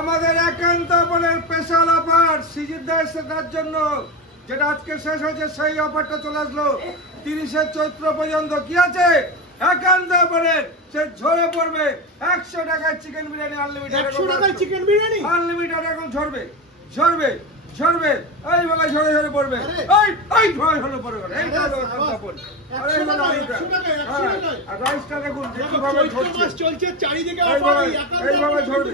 আমাদের একান্ত বলে স্পেশাল অফার সিজিদা এসে তার জন্য, যেটা আজকে শেষ হয়েছে সেই অফারটা চলে আসলো 30শে চৈত্র পর্যন্ত। কি আছে একান্ত বলে সে ঝরে পড়বে 100 টাকায় চিকেন বিরিয়ানি আনলিমিটেড। 100 টাকায় চিকেন বিরিয়ানি আনলিমিটেড এখন ঝরবে ঝরবে ঝরবে, এই বলে ঝরে ঝরে পড়বে, এই ঝরে ঝরে পড়বে। এইটা হলো কাপড়। আরে এই হলো আর রাইসটা দেখুন কিভাবে ঝরছে, চলছে চারিদিকে অফার। এইভাবে ঝরবে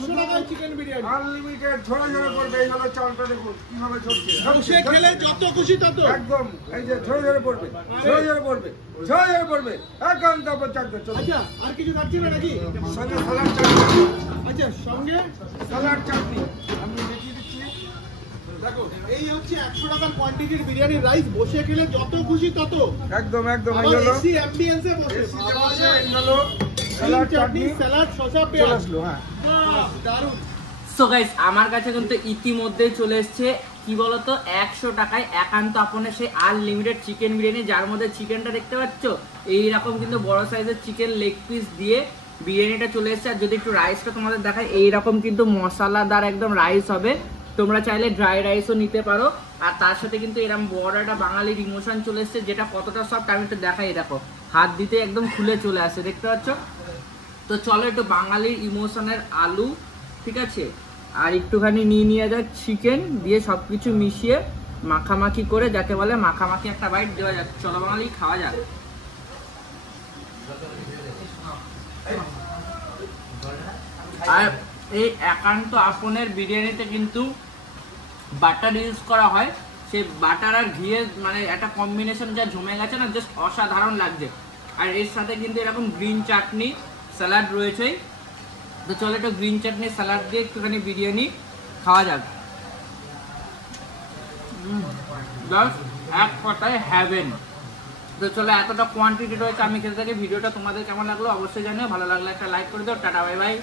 100 টাকায় চিকেন বিরিয়ানি আনলিমিটেড, ঝরে ঝরে পড়বে। এই হলো চালটা দেখুন কিভাবে ঝরছে, বসে খেলে যত খুশি তত। একদম এই যে ঝরে ঝরে পড়বে, ঝরে ঝরে পড়বে, ঝরে ঝরে পড়বে। একান্ত চাকবে চলো। আচ্ছা আর কিছু রাখছি না নাকি? সঙ্গে সালাড চাটনি। আচ্ছা সঙ্গে সালাড চাটনি আমি দেখিয়ে দিচ্ছি। দেখো এই হচ্ছে 100 টাকার কোয়ান্টিটির বিরিয়ানি রাইস, বসে খেলে যত খুশি তত। একদম একদম এই আবার হলো এসি অ্যাম্বিয়েন্সে বসে এই হলো সালাড চাটনি স্যালাড শসা চলে পেঁয়াজ। আসলো। হ্যাঁ দারুণ। সো গাইস আমার কাছে কিন্তু ইতিমধ্যেই চলে এসেছে কি বলতো 100 টাকায় একান্ত আপনের সেই আনলিমিটেড চিকেন বিরিয়ানি, যার মধ্যে চিকেনটা দেখতে পাচ্ছ এইরকম কিন্তু বড় সাইজের চিকেন লেগ পিস দিয়ে বিরিয়ানিটা চলে এসেছে। আর যদি একটু রাইসটা তোমাদের দেখায়, এইরকম কিন্তু মশলাদার একদম রাইস হবে। তোমরা চাইলে ড্রাই রাইসও নিতে পারো। আর তার সাথে কিন্তু এরকম বড় একটা বাঙালির ইমোশন চলে এসেছে, যেটা কতটা সফট আমি একটু দেখাই। দেখো হাত দিতে একদম খুলে চলে আসে, দেখতে পাচ্ছ তো। চলো একটু বাঙালির ইমোশনের আলু, ঠিক আছে, আর একটুখানি নিয়ে যাক চিকেন দিয়ে সবকিছু মিশিয়ে মাখামাখি করে, যাকে বলে মাখামাখি একটা বাইট দেওয়া যাক। চলো বাঙালি খাওয়া যাক। আর এই একান্ত আপনের বিরিয়ানিতে কিন্তু বাটার ইউজ করা হয়। সেই বাটার আর ঘিয়ের মানে একটা কম্বিনেশন যা জমে গেছে না, জাস্ট অসাধারণ লাগছে। আর এর সাথে কিন্তু এরকম গ্রিন চাটনি স্যালাড রয়েছেই। তো চলো একটু গ্রিন চাটনি স্যালাড দিয়ে একটুখানি বিরিয়ানি খাওয়া যাক। জাস্ট এক কথায় হ্যাভেন। তো চলো এতটা কোয়ান্টিটি রয়েছে, আমি খেতে থাকি। ভিডিওটা তোমাদের কেমন লাগলো অবশ্যই জানিও। ভালো লাগলে একটা লাইক করে দাও। Tata bye bye.